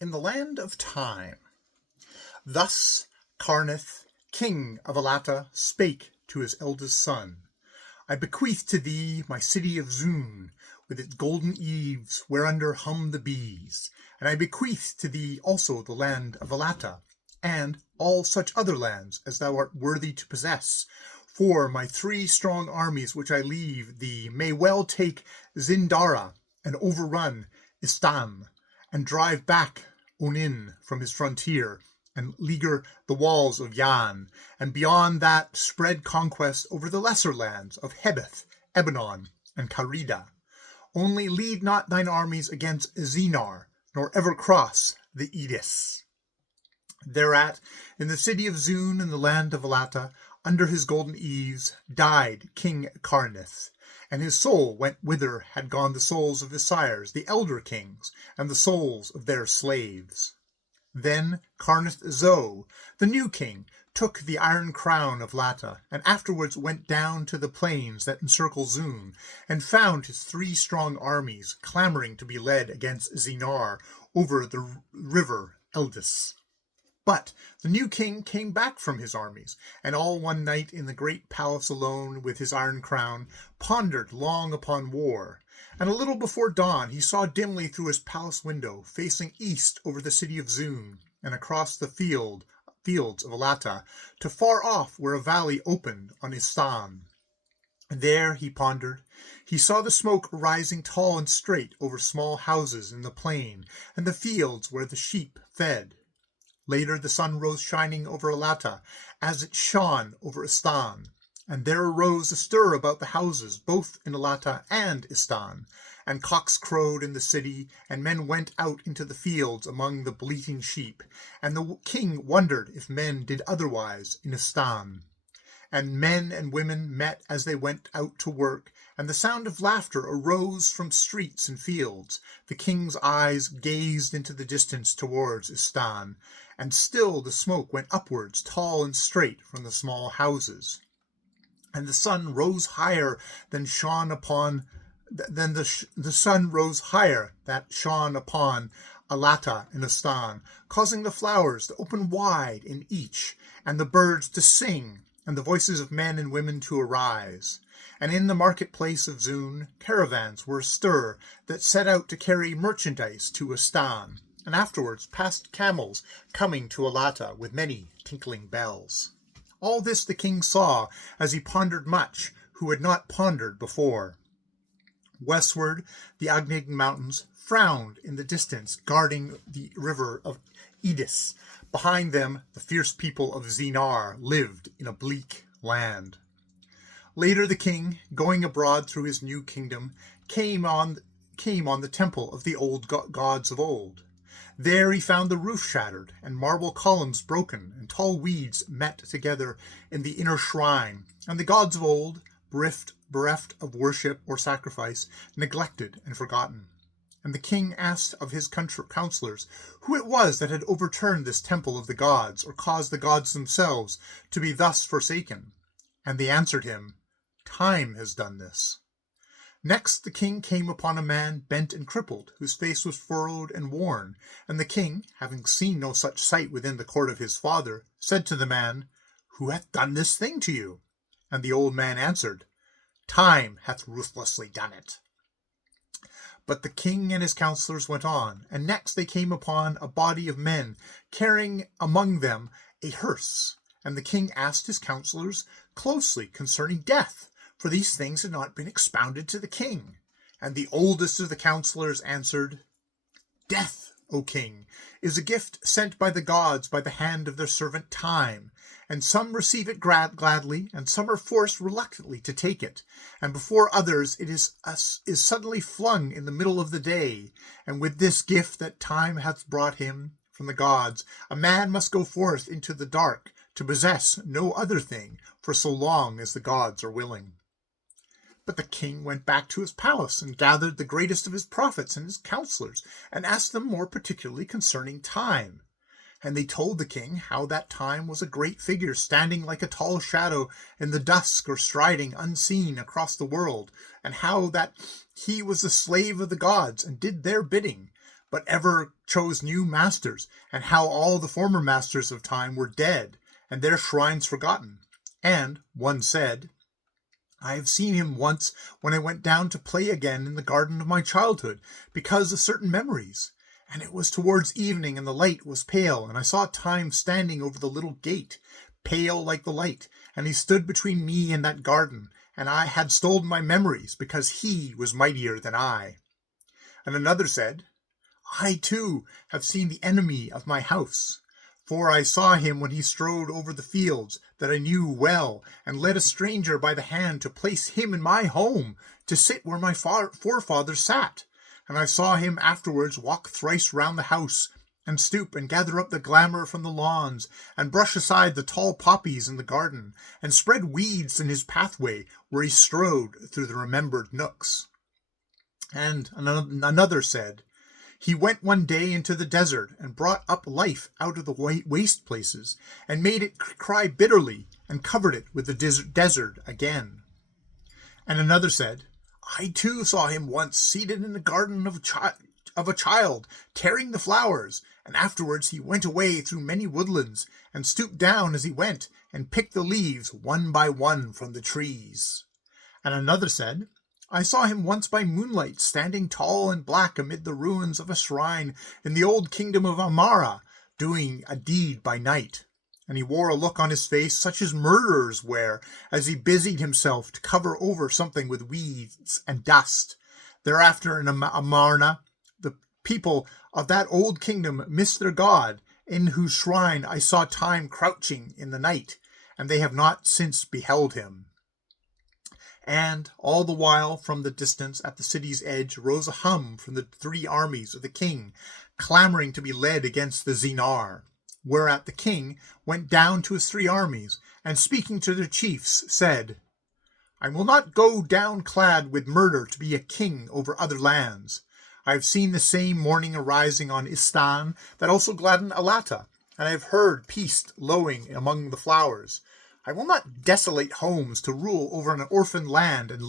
in the land of Time. Thus Karnith, king of Alatta, spake to his eldest son. I bequeath to thee my city of Zoon, with its golden eaves whereunder hum the bees, and I bequeath to thee also the land of Alatta, and all such other lands as thou art worthy to possess. For my 3 strong armies which I leave thee may well take Zindara and overrun Istan, and drive back Onin from his frontier, and leaguer the walls of Yan, and beyond that spread conquest over the lesser lands of Hebeth, Ebanon, and Karida. Only lead not thine armies against Zinar, nor ever cross the Edis. Thereat, in the city of Zoon in the land of Alatta, under his golden eaves, died King Karnith, and his soul went whither had gone the souls of his sires, the elder kings, and the souls of their slaves. Then Karnith Zo, the new king, took the iron crown of Latta, and afterwards went down to the plains that encircle Zoon, and found his 3 strong armies clamoring to be led against Zinar over the river Eldis. But the new king came back from his armies, and all one night in the great palace alone with his iron crown, pondered long upon war. And a little before dawn he saw dimly through his palace window, facing east over the city of Zoon, and across the fields of Alatta, to far off where a valley opened on Istan. There, he pondered, he saw the smoke rising tall and straight over small houses in the plain, and the fields where the sheep fed. Later the sun rose shining over Alatta, as it shone over Istan, and there arose a stir about the houses, both in Alatta and Istan, and cocks crowed in the city, and men went out into the fields among the bleating sheep, and the king wondered if men did otherwise in Istan. And men and women met as they went out to work, and the sound of laughter arose from streets and fields. The king's eyes gazed into the distance towards Istan, and still the smoke went upwards tall and straight from the small houses. And the sun rose higher that shone upon Alatta and Istan, causing the flowers to open wide in each, and the birds to sing, and the voices of men and women to arise. And in the marketplace of Zoon, caravans were astir that set out to carry merchandise to Istan, and afterwards passed camels coming to Alatta with many tinkling bells. All this the king saw as he pondered much, who had not pondered before. Westward, the Agnig mountains frowned in the distance, guarding the river of Edis. Behind them, the fierce people of Zinar lived in a bleak land. Later the king, going abroad through his new kingdom, came on the temple of the old gods of old. There he found the roof shattered, and marble columns broken, and tall weeds met together in the inner shrine, and the gods of old, bereft of worship or sacrifice, neglected and forgotten. And the king asked of his counselors who it was that had overturned this temple of the gods, or caused the gods themselves to be thus forsaken. And they answered him, "Time has done this." Next the king came upon a man bent and crippled, whose face was furrowed and worn, and the king, having seen no such sight within the court of his father, said to the man, "Who hath done this thing to you?" And the old man answered, "Time hath ruthlessly done it." But the king and his counselors went on, and next they came upon a body of men, carrying among them a hearse. And the king asked his counselors closely concerning death, for these things had not been expounded to the king. And the oldest of the counselors answered, "Death, O king, is a gift sent by the gods by the hand of their servant Time, and some receive it gladly, and some are forced reluctantly to take it, and before others it is suddenly flung in the middle of the day. And with this gift that Time hath brought him from the gods, a man must go forth into the dark to possess no other thing, for so long as the gods are willing." But the king went back to his palace, and gathered the greatest of his prophets and his counselors, and asked them more particularly concerning Time. And they told the king how that Time was a great figure, standing like a tall shadow in the dusk, or striding unseen across the world, and how that he was the slave of the gods, and did their bidding, but ever chose new masters, and how all the former masters of time were dead, and their shrines forgotten. And one said, I have seen him once when I went down to play again in the garden of my childhood, because of certain memories. And it was towards evening, and the light was pale, and I saw Time standing over the little gate, pale like the light, and he stood between me and that garden, and I had stolen my memories, because he was mightier than I. And another said, I too have seen the enemy of my house, for I saw him when he strode over the fields that I knew well, and led a stranger by the hand to place him in my home, to sit where my forefathers sat. And I saw him afterwards walk thrice round the house, and stoop and gather up the glamour from the lawns, and brush aside the tall poppies in the garden, and spread weeds in his pathway where he strode through the remembered nooks. And another said, He went one day into the desert, and brought up life out of the waste places, and made it cry bitterly, and covered it with the desert again. And another said, I too saw him once seated in the garden of a child, tearing the flowers, and afterwards he went away through many woodlands, and stooped down as he went, and picked the leaves one by one from the trees. And another said, I saw him once by moonlight, standing tall and black amid the ruins of a shrine in the old kingdom of Amara, doing a deed by night. And he wore a look on his face such as murderers wear, as he busied himself to cover over something with weeds and dust. Thereafter in Amarna, the people of that old kingdom missed their god, in whose shrine I saw Time crouching in the night, and they have not since beheld him. And all the while from the distance at the city's edge rose a hum from the 3 armies of the king, clamoring to be led against the Zinar. Whereat the king went down to his 3 armies, and speaking to their chiefs, said, I will not go down clad with murder to be a king over other lands. I have seen the same morning arising on Istan that also gladdened Alata, and I have heard peace lowing among the flowers. I will not desolate homes to rule over an orphaned land and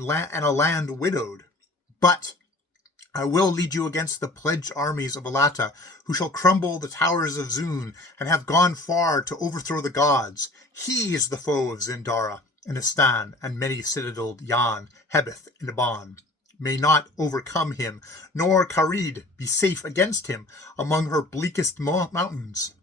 a land widowed. But I will lead you against the pledged armies of Alata, who shall crumble the towers of Zun, and have gone far to overthrow the gods. He is the foe of Zindara, and Istan, and many citadeled Yan, Hebeth, and Aban. May not overcome him, nor Karid be safe against him among her bleakest mountains.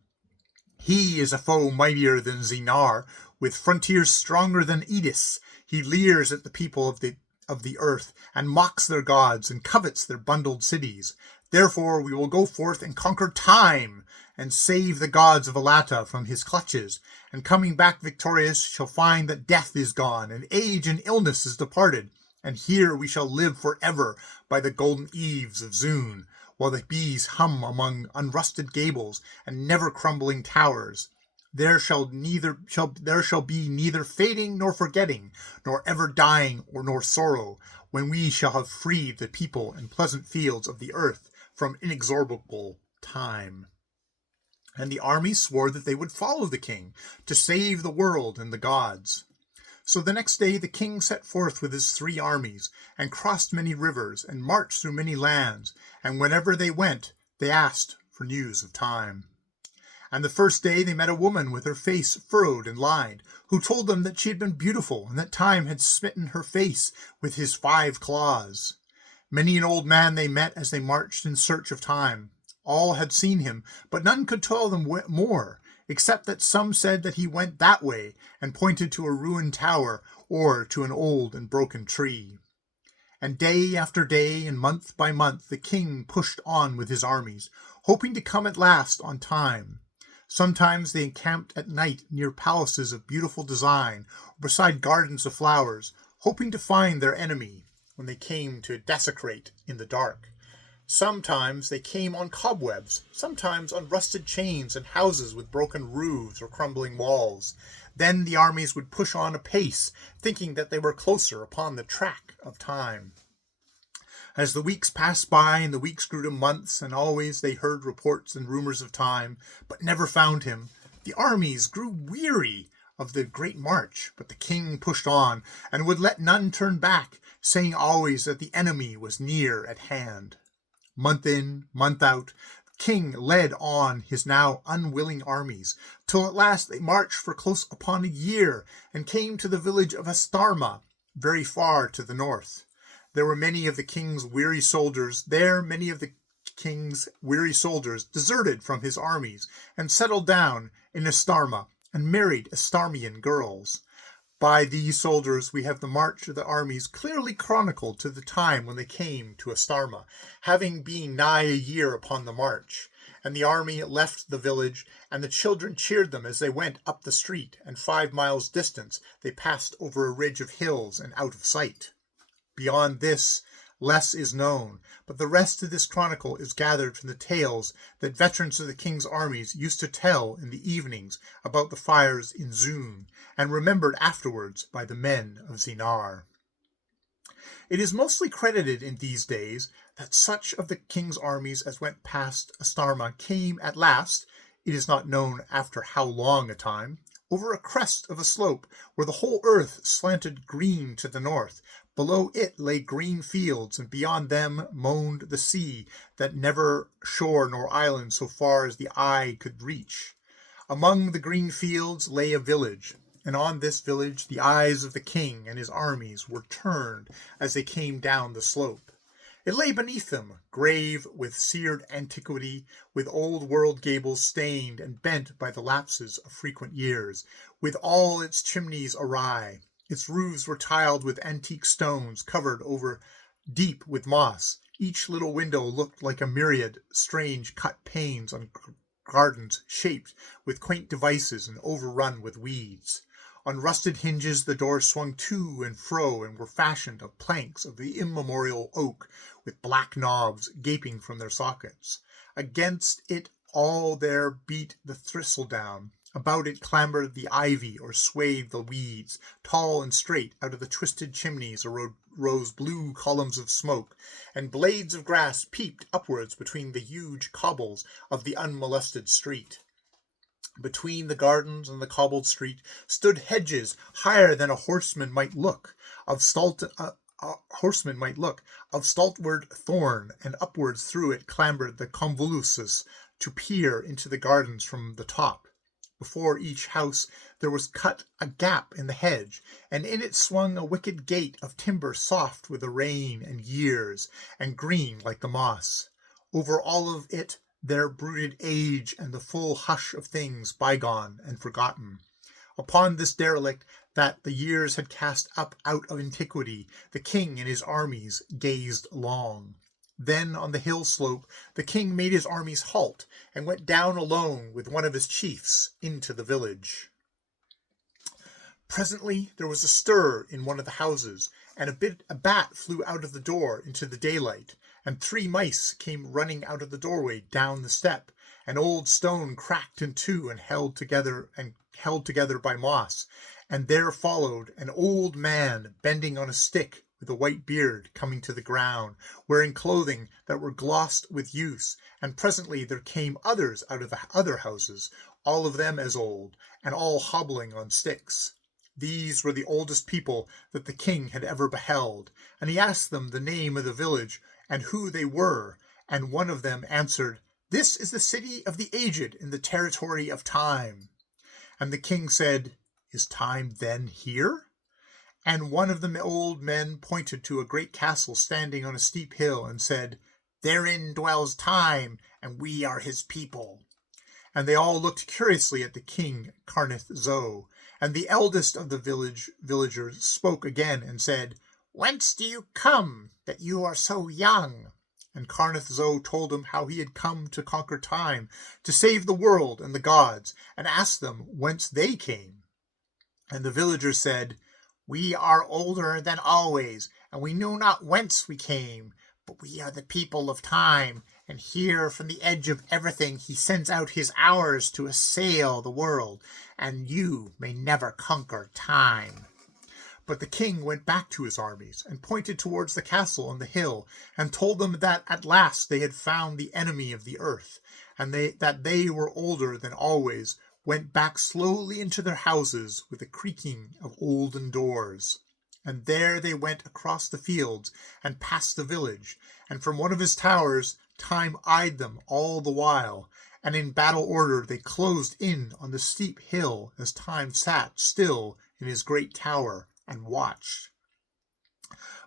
He is a foe mightier than Zinar, with frontiers stronger than Edis. He leers at the people of the earth, and mocks their gods, and covets their bundled cities. Therefore we will go forth and conquer Time, and save the gods of Alata from his clutches, and coming back victorious shall find that death is gone, and age and illness is departed, and here we shall live forever by the golden eaves of Zun, while the bees hum among unrusted gables and never-crumbling towers. There shall be neither fading nor forgetting, nor ever dying nor sorrow, when we shall have freed the people and pleasant fields of the earth from inexorable time. And the army swore that they would follow the king, to save the world and the gods. So the next day the king set forth with his 3 armies, and crossed many rivers, and marched through many lands, and whenever they went, they asked for news of Time. And the first day they met a woman with her face furrowed and lined, who told them that she had been beautiful, and that Time had smitten her face with his 5 claws. Many an old man they met as they marched in search of Time. All had seen him, but none could tell them more, except that some said that he went that way, and pointed to a ruined tower, or to an old and broken tree. And day after day, and month by month, the king pushed on with his armies, hoping to come at last on Time. Sometimes they encamped at night near palaces of beautiful design, or beside gardens of flowers, hoping to find their enemy when they came to desecrate in the dark. Sometimes they came on cobwebs, sometimes on rusted chains and houses with broken roofs or crumbling walls. Then the armies would push on apace, thinking that they were closer upon the track of Time. As the weeks passed by and the weeks grew to months, and always they heard reports and rumors of Time, but never found him, the armies grew weary of the great march. But the king pushed on, and would let none turn back, saying always that the enemy was near at hand. Month in, month out, the king led on his now unwilling armies, till at last they marched for close upon a year, and came to the village of Astarma, very far to the north. There were many of the king's weary soldiers there, many of the king's weary soldiers deserted from his armies, and settled down in Astarma, and married Astarmian girls. By these soldiers we have the march of the armies clearly chronicled to the time when they came to Astarma, having been nigh a year upon the march. And the army left the village, and the children cheered them as they went up the street, and 5 miles distant they passed over a ridge of hills and out of sight. Beyond this, less is known, but the rest of this chronicle is gathered from the tales that veterans of the king's armies used to tell in the evenings about the fires in Zun, and remembered afterwards by the men of Zinar. It is mostly credited in these days that such of the king's armies as went past Astarma came at last, it is not known after how long a time, over a crest of a slope where the whole earth slanted green to the north. Below it lay green fields, and beyond them moaned the sea, that never shore nor island so far as the eye could reach. Among the green fields lay a village, and on this village the eyes of the king and his armies were turned as they came down the slope. It lay beneath them, grave with seared antiquity, with old world gables stained and bent by the lapses of frequent years, with all its chimneys awry. Its roofs were tiled with antique stones, covered over deep with moss. Each little window looked like a myriad strange cut panes on gardens shaped with quaint devices and overrun with weeds. On rusted hinges the doors swung to and fro, and were fashioned of planks of the immemorial oak, with black knobs gaping from their sockets. Against it all there beat the thistledown. About it clambered the ivy or swayed the weeds. Tall and straight out of the twisted chimneys rose blue columns of smoke, and blades of grass peeped upwards between the huge cobbles of the unmolested street. Between the gardens and the cobbled street stood hedges higher than a horseman might look, of stalwart thorn, and upwards through it clambered the convolucus to peer into the gardens from the top. Before each house there was cut a gap in the hedge, and in it swung a wicket gate of timber soft with the rain and years, and green like the moss. Over all of it there brooded age and the full hush of things bygone and forgotten. Upon this derelict that the years had cast up out of antiquity, the king and his armies gazed long. Then on the hill slope the king made his armies halt, and went down alone with one of his chiefs into the village. Presently there was a stir in one of the houses, and a bat flew out of the door into the daylight, and 3 mice came running out of the doorway down the step. An old stone cracked in two and held together by moss, and there followed an old man bending on a stick, with a white beard, coming to the ground, wearing clothing that were glossed with use. And presently there came others out of the other houses, all of them as old, and all hobbling on sticks. These were the oldest people that the king had ever beheld, and he asked them the name of the village and who they were, and one of them answered, "This is the city of the aged in the territory of Time." And the king said, "Is Time then here?" And one of the old men pointed to a great castle standing on a steep hill, and said, "Therein dwells Time, and we are his people." And they all looked curiously at the king, Karnith Zo. And the eldest of the villagers spoke again, and said, "Whence do you come, that you are so young?" And Karnith Zo told him how he had come to conquer Time, to save the world and the gods, and asked them whence they came. And the villagers said, "We are older than always, and we know not whence we came, but we are the people of Time, and here from the edge of everything he sends out his hours to assail the world, and you may never conquer Time." But the king went back to his armies, and pointed towards the castle on the hill, and told them that at last they had found the enemy of the earth, and that they were older than always, went back slowly into their houses with the creaking of olden doors. And there they went across the fields and past the village, and from one of his towers Time eyed them all the while, and in battle order they closed in on the steep hill as Time sat still in his great tower and watched.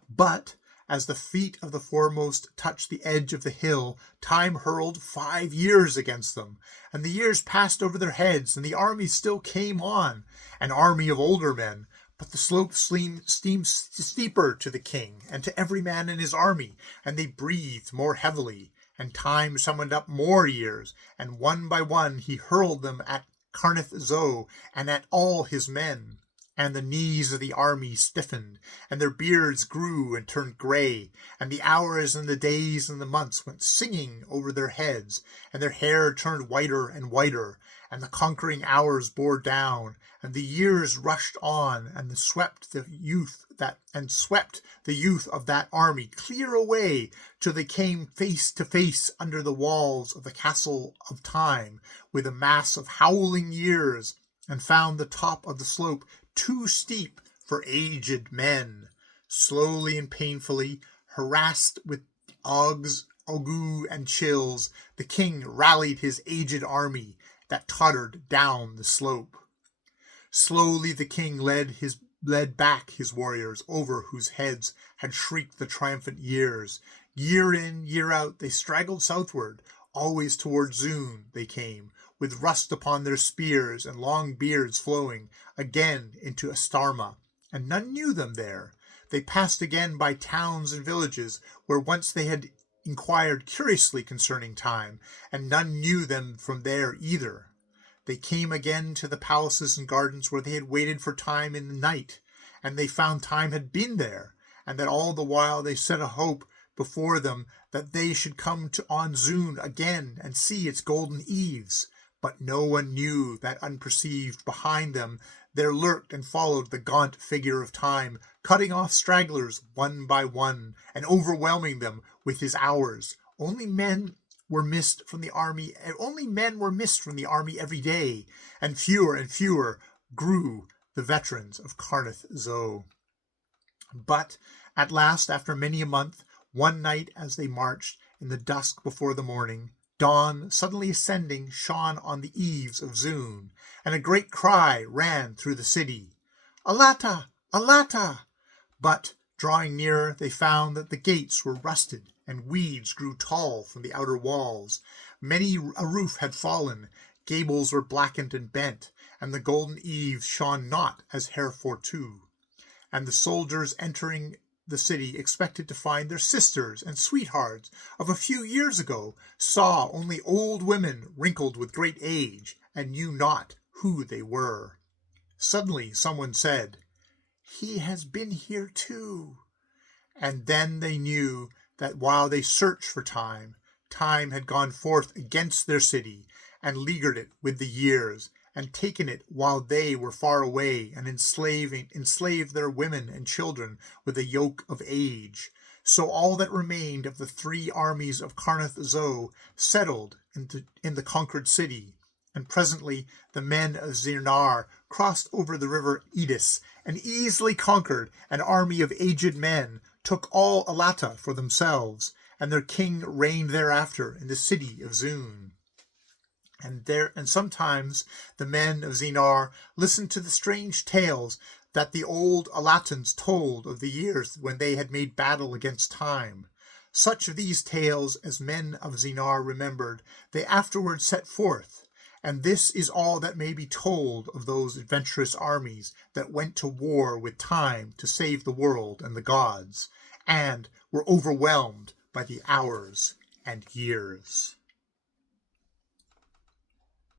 But as the feet of the foremost touched the edge of the hill, Time hurled 5 years against them, and the years passed over their heads, and the army still came on, an army of older men. But the slope seemed steeper to the king and to every man in his army, and they breathed more heavily, and Time summoned up more years, and one by one he hurled them at Karnith Zo and at all his men. And the knees of the army stiffened, and their beards grew and turned gray, and the hours and the days and the months went singing over their heads, and their hair turned whiter and whiter, and the conquering hours bore down, and the years rushed on, and swept the youth of that army clear away, till they came face to face under the walls of the castle of Time, with a mass of howling years, and found the top of the slope too steep for aged men. Slowly and painfully, harassed with ague and chills, the king rallied his aged army that tottered down the slope. Slowly the king led back his warriors, over whose heads had shrieked the triumphant years. Year in, year out, they straggled southward. Always toward Zune they came, with rust upon their spears and long beards flowing, again into Astarma, and none knew them there. They passed again by towns and villages, where once they had inquired curiously concerning Time, and none knew them from there either. They came again to the palaces and gardens where they had waited for Time in the night, and they found Time had been there, and that all the while they set a hope before them that they should come on Zune again and see its golden eaves. But no one knew that unperceived behind them there lurked and followed the gaunt figure of Time, cutting off stragglers one by one, and overwhelming them with his hours. Only men were missed from the army every day, and fewer grew the veterans of Karnith Zo. But at last, after many a month, one night as they marched in the dusk before the morning, dawn, suddenly ascending, shone on the eaves of Zune, and a great cry ran through the city, "Alatta! Alatta!" But, drawing nearer, they found that the gates were rusted, and weeds grew tall from the outer walls. Many a roof had fallen, gables were blackened and bent, and the golden eaves shone not as heretofore. And the soldiers entering the city expected to find their sisters and sweethearts of a few years ago, saw only old women wrinkled with great age, and knew not who they were. Suddenly someone said, "He has been here too." And then they knew that while they searched for Time, Time had gone forth against their city, and leaguered it with the years, and taken it while they were far away, and enslaved their women and children with the yoke of age. So all that remained of the 3 armies of Karnith Zo settled in the conquered city, and presently the men of Zirnar crossed over the river Edis, and easily conquered an army of aged men, took all Alatta for themselves, and their king reigned thereafter in the city of Zune. And sometimes the men of Zirnar listened to the strange tales that the old Alattans told of the years when they had made battle against Time. Such of these tales as men of Zirnar remembered, they afterwards set forth, and this is all that may be told of those adventurous armies that went to war with Time to save the world and the gods, and were overwhelmed by the hours and years.